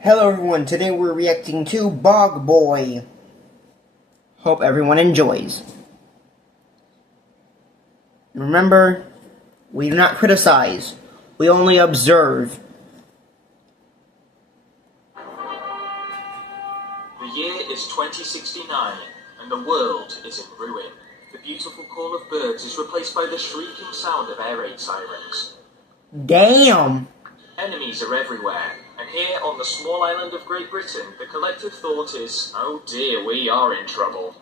Hello everyone, today we're reacting to Bog Boy. Hope everyone enjoys. Remember, we do not criticize, we only observe. The year is 2069, and the world is in ruin. The beautiful call of birds is replaced by the shrieking sound of air raid sirens. Damn! Enemies are everywhere, and here on the small island of Great Britain, the collective thought is, oh dear, we are in trouble.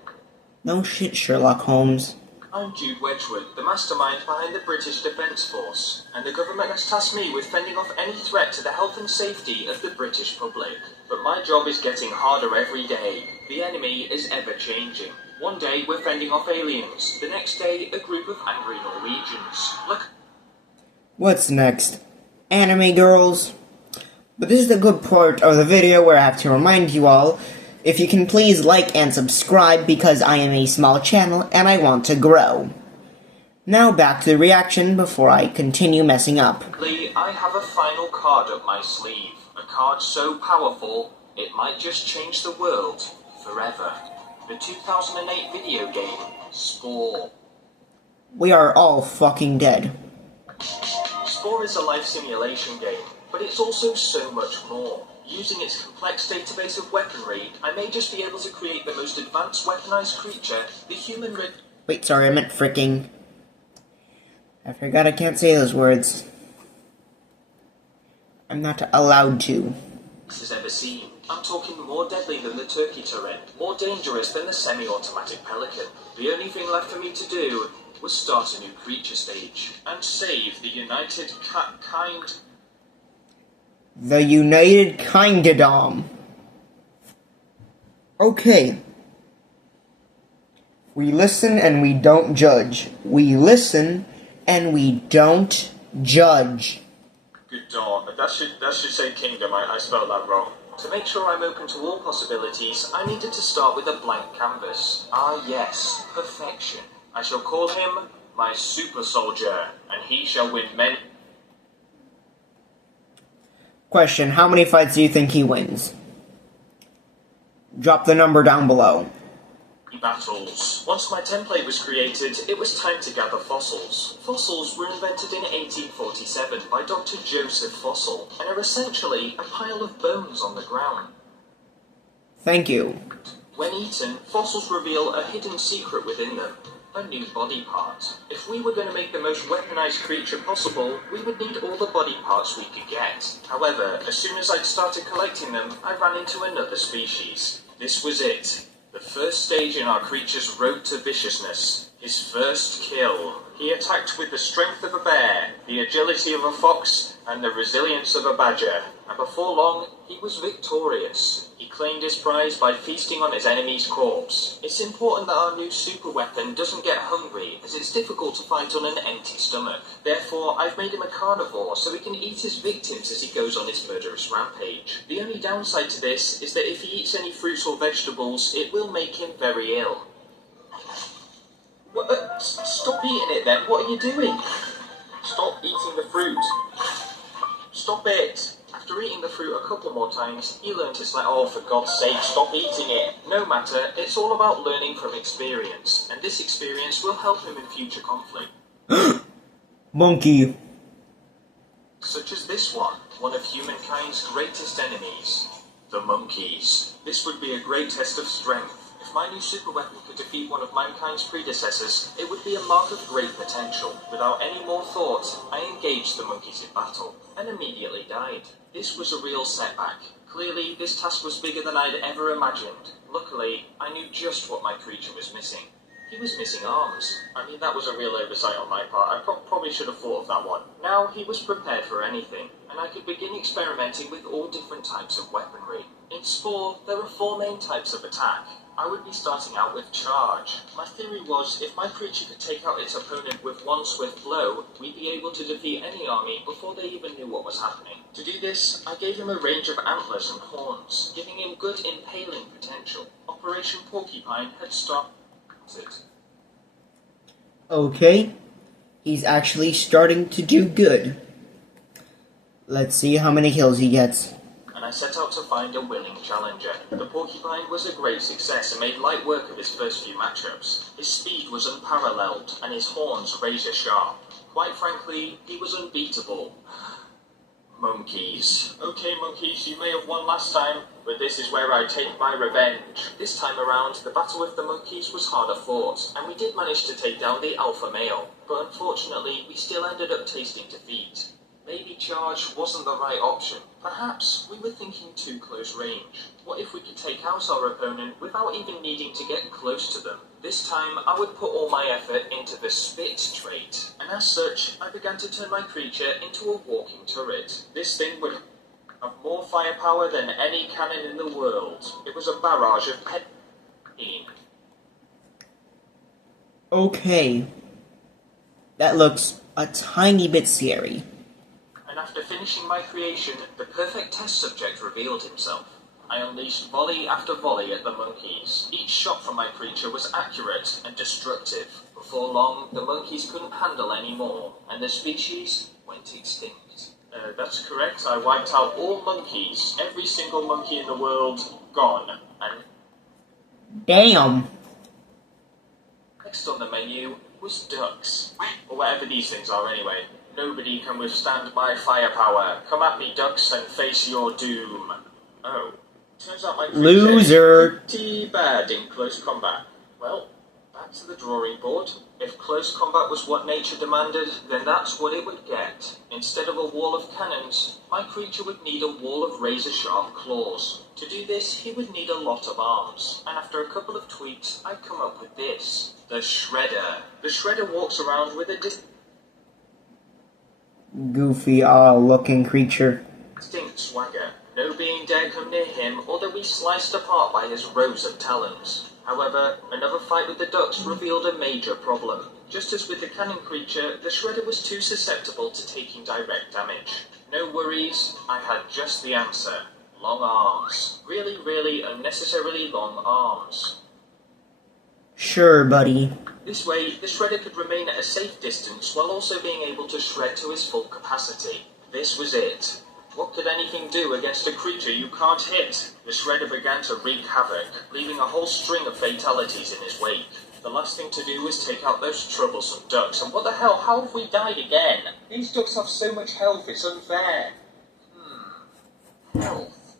No shit, Sherlock Holmes. I'm Jude Wedgwood, the mastermind behind the British Defence Force, and the government has tasked me with fending off any threat to the health and safety of the British public. But my job is getting harder every day. The enemy is ever-changing. One day we're fending off aliens, the next day a group of angry Norwegians. Look. What's next? Anime girls? But this is the good part of the video where I have to remind you all, if you can please like and subscribe because I am a small channel and I want to grow. Now back to the reaction before I continue messing up. I have a final card up my sleeve. A card so powerful, it might just change the world forever. The 2008 video game, Spore. We are all fucking dead. Spore is a life simulation game, but it's also so much more. Using its complex database of weaponry, I may just be able to create the most advanced weaponized creature the human Wait, sorry, I meant fricking. I forgot I can't say those words. I'm not allowed to. has ever seen. I'm talking more deadly than the turkey turret, more dangerous than the semi-automatic Pelican. The only thing left for me to do was start a new creature stage and save the United Kind. The United Kindedom. Okay. We listen and we don't judge. We listen and we don't judge. Good dawn. That should say kingdom. I spelled that wrong. To make sure I'm open to all possibilities, I needed to start with a blank canvas. Ah yes, perfection. I shall call him my super soldier, and he shall win many. Question, how many fights do you think he wins? Drop the number down below. Battles. Once my template was created, it was time to gather fossils. Fossils were invented in 1847 by Dr. Joseph Fossil, and are essentially a pile of bones on the ground. Thank you. When eaten, fossils reveal a hidden secret within them. A new body part. If we were going to make the most weaponized creature possible, we would need all the body parts we could get. However, as soon as I'd started collecting them, I ran into another species. This was it. The first stage in our creature's road to viciousness. His first kill. He attacked with the strength of a bear, the agility of a fox, and the resilience of a badger. And before long, he was victorious. He claimed his prize by feasting on his enemy's corpse. It's important that our new super weapon doesn't get hungry, as it's difficult to fight on an empty stomach. Therefore, I've made him a carnivore so he can eat his victims as he goes on his murderous rampage. The only downside to this is that if he eats any fruits or vegetables, it will make him very ill. What, stop eating it then, what are you doing? Stop eating the fruit. Stop it. After eating the fruit a couple more times, he learned his oh for God's sake, stop eating it. No matter, it's all about learning from experience, and this experience will help him in future conflict. Monkey. Such as this one of humankind's greatest enemies, the monkeys. This would be a great test of strength. If my new super weapon could defeat one of mankind's predecessors, it would be a mark of great potential. Without any more thought, I engaged the monkeys in battle, and immediately died. This was a real setback. Clearly, this task was bigger than I'd ever imagined. Luckily, I knew just what my creature was missing. He was missing arms. I mean, that was a real oversight on my part. I probably should have thought of that one. Now, he was prepared for anything, and I could begin experimenting with all different types of weaponry. In Spore, there are 4 main types of attack. I would be starting out with charge. My theory was, if my creature could take out its opponent with one swift blow, we'd be able to defeat any army before they even knew what was happening. To do this, I gave him a range of antlers and horns, giving him good impaling potential. Operation Porcupine had started. Okay. He's actually starting to do good. Let's see how many kills he gets. And and I set out to find a willing challenger. The Porcupine was a great success and made light work of his first few matchups. His speed was unparalleled, and his horns razor sharp. Quite frankly, he was unbeatable. Monkeys. Okay, monkeys, you may have won last time, but this is where I take my revenge. This time around, the battle with the monkeys was harder fought, and we did manage to take down the alpha male, but unfortunately, we still ended up tasting defeat. Maybe charge wasn't the right option. Perhaps we were thinking too close range. What if we could take out our opponent without even needing to get close to them? This time, I would put all my effort into the spit trait, and as such, I began to turn my creature into a walking turret. This thing would have more firepower than any cannon in the world. It was a barrage of pain. Okay. That looks a tiny bit scary. And after finishing my creation, the perfect test subject revealed himself. I unleashed volley after volley at the monkeys. Each shot from my creature was accurate and destructive. Before long, the monkeys couldn't handle any more, and the species went extinct. That's correct, I wiped out all monkeys. Every single monkey in the world, gone. And Damn. next on the menu was ducks. Or whatever these things are anyway. Nobody can withstand my firepower. Come at me, ducks, and face your doom. Oh. Turns out my Loser. is pretty bad in close combat. Well, back to the drawing board. If close combat was what nature demanded, then that's what it would get. Instead of a wall of cannons, my creature would need a wall of razor-sharp claws. To do this, he would need a lot of arms. And after a couple of tweaks, I'd come up with this. The Shredder. The Shredder walks around with a Goofy looking creature. distinct swagger. No being dare come near him, or they'll be sliced apart by his rows of talons. However, another fight with the ducks revealed a major problem. Just as with the cannon creature, the Shredder was too susceptible to taking direct damage. No worries, I had just the answer. Long arms. Really, really unnecessarily long arms. Sure, buddy. This way, the Shredder could remain at a safe distance while also being able to shred to his full capacity. This was it. What could anything do against a creature you can't hit? The Shredder began to wreak havoc, leaving a whole string of fatalities in his wake. The last thing to do was take out those troublesome ducks, and what the hell, how have we died again? These ducks have so much health, it's unfair. Health.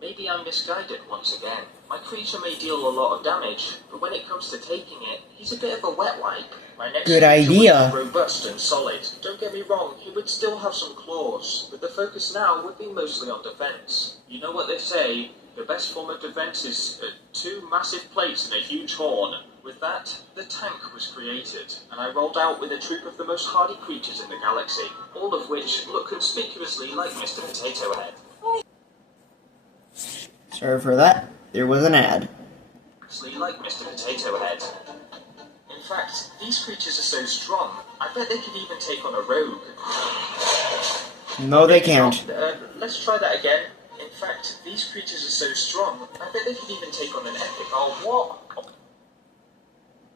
Maybe I'm misguided once again. My creature may deal a lot of damage, but when it comes to taking it, he's a bit of a wet wipe. My next Good creature idea. would be robust and solid. Don't get me wrong, he would still have some claws, but the focus now would be mostly on defense. You know what they say, the best form of defense is 2 massive plates and a huge horn. With that, the tank was created, and I rolled out with a troop of the most hardy creatures in the galaxy, all of which look conspicuously like Mr. Potato Head. Sorry for that. There was an ad. Like Mr. Potato Head. In fact, these creatures are so strong, I bet they could even take on a rogue. No, they can't. Let's try that again. In fact, these creatures are so strong, I bet they could even take on an epic. Oh, what?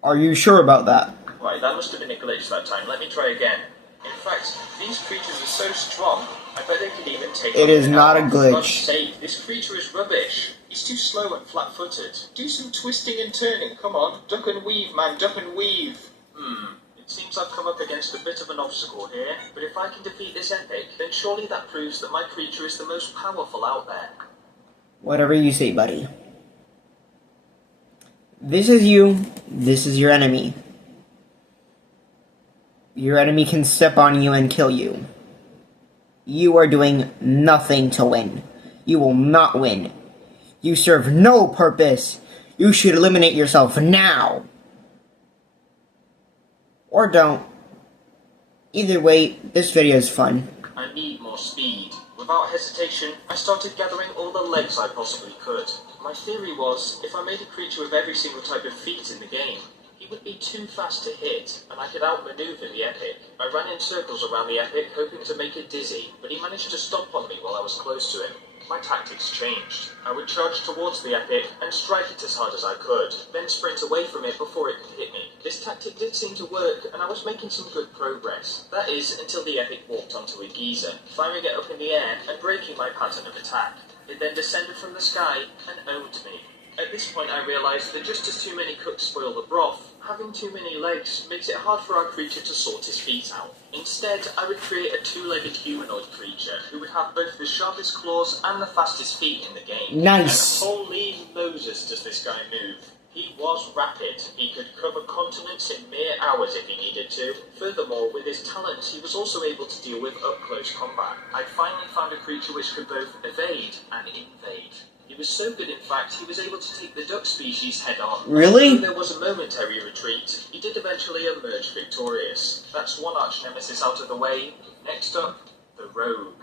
Are you sure about that? Right, that must have been a glitch that time. Let me try again. In fact, these creatures are so strong, I bet they could even take on It is an not a elf. glitch. For God's sake, this creature is rubbish. He's too slow and flat-footed. Do some twisting and turning, come on. Duck and weave, man, duck and weave. It seems I've come up against a bit of an obstacle here, but if I can defeat this epic, then surely that proves that my creature is the most powerful out there. Whatever you say, buddy. This is you. This is your enemy. Your enemy can step on you and kill you. You are doing nothing to win. You will not win. You serve no purpose. You should eliminate yourself now. Or don't. Either way, this video is fun. I need more speed. Without hesitation, I started gathering all the legs I possibly could. My theory was, if I made a creature with every single type of feat in the game, he would be too fast to hit, and I could outmaneuver the epic. I ran in circles around the epic, hoping to make it dizzy, but he managed to stomp on me while I was close to him. My tactics changed. I would charge towards the epic and strike it as hard as I could, then sprint away from it before it could hit me. This tactic did seem to work, and I was making some good progress. That is, until the epic walked onto a geyser, firing it up in the air and breaking my pattern of attack. It then descended from the sky and owned me. At this point I realised that just as too many cooks spoil the broth, having too many legs makes it hard for our creature to sort his feet out. Instead, I would create a two-legged humanoid creature who would have both the sharpest claws and the fastest feet in the game. Nice. And holy Moses does this guy move. He was rapid. He could cover continents in mere hours if he needed to. Furthermore, with his talents, he was also able to deal with up-close combat. I finally found a creature which could both evade and invade. He was so good, in fact, he was able to take the duck species head-on. Really? Although there was a momentary retreat, he did eventually emerge victorious. That's one arch-nemesis out of the way. Next up, the rogue.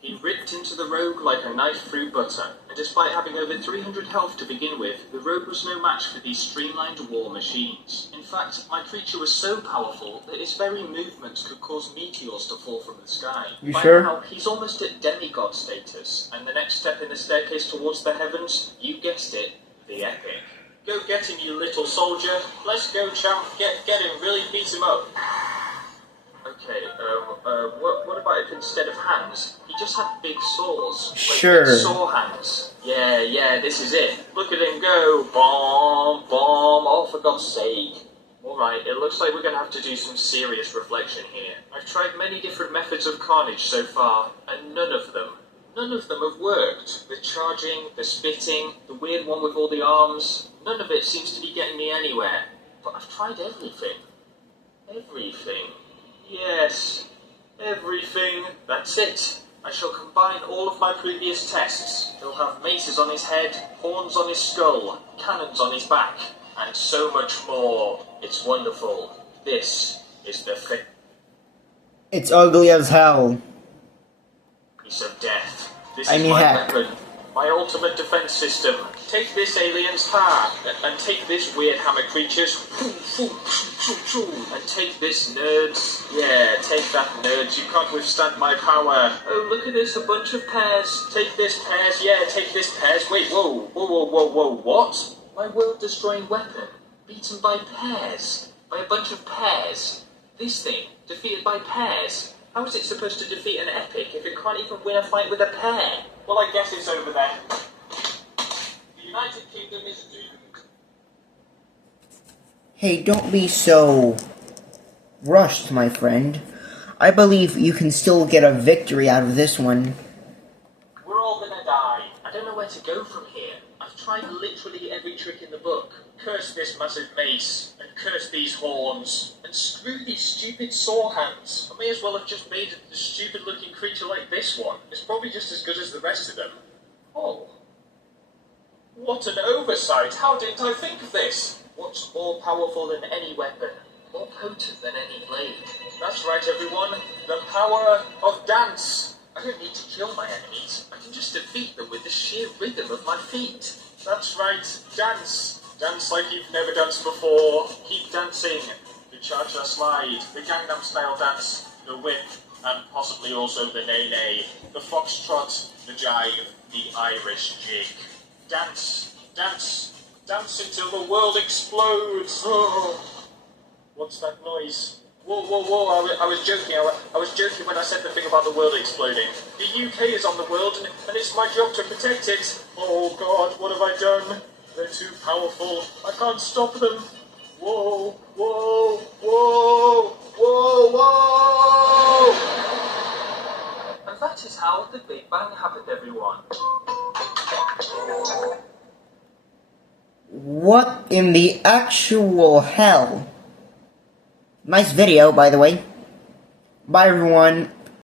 He ripped into the rogue like a knife through butter, and despite having over 300 health to begin with, the rogue was no match for these streamlined war machines. In fact, my creature was so powerful that his very movements could cause meteors to fall from the sky. You By sure? now, he's almost at demigod status, and the next step in the staircase towards the heavens, you guessed it, the epic. Go get him, you little soldier. Let's go, champ. Get him, really beat him up. Okay, what about if instead of hands, he just had big saws? Like Sure. big saw hands. Yeah, this is it. Look at him go. Bomb, oh for God's sake. Alright, it looks like we're going to have to do some serious reflection here. I've tried many different methods of carnage so far, and none of them have worked. The charging, the spitting, the weird one with all the arms, none of it seems to be getting me anywhere. But I've tried everything. Everything. Yes, everything. That's it. I shall combine all of my previous tests. He'll have maces on his head, horns on his skull, cannons on his back, and so much more. It's wonderful. This is the It's ugly as hell. face of death. This I is mean, my heck. weapon. My ultimate defense system. Take this alien's ha, and take this weird hammer creature's and take this nerds. Yeah, take that nerds. You can't withstand my power. Oh, look at this, a bunch of pears. Take this pears. Yeah, take this pears. Wait, whoa, what? My world-destroying weapon, beaten by pears, by a bunch of pears. This thing, defeated by pears. How is it supposed to defeat an epic if it can't even win a fight with a pear? Well, I guess it's over then. The United Kingdom is doomed. Hey, don't be so rushed, my friend. I believe you can still get a victory out of this one. We're all gonna die. I don't know where to go from here. I've tried literally every trick in the book. Curse this massive mace, and curse these horns, and screw these stupid saw hands. I may as well have just made a stupid-looking creature like this one. It's probably just as good as the rest of them. Oh. What an oversight! How didn't I think of this? What's more powerful than any weapon? More potent than any blade? That's right, everyone. The power of dance! I don't need to kill my enemies. I can just defeat them with the sheer rhythm of my feet. That's right, dance! Dance like you've never danced before. Keep dancing. The cha-cha slide, the Gangnam Style dance, the whip, and possibly also the nae-nae, the foxtrot, the jive, the Irish jig. Dance, dance, dance until the world explodes. Oh. What's that noise? Whoa, I was joking. I was joking when I said the thing about the world exploding. The UK is on the world, and it's my job to protect it. Oh God, what have I done? They're too powerful. I can't stop them. Whoa. And that is how the Big Bang happened, everyone. What in the actual hell? Nice video, by the way. Bye, everyone.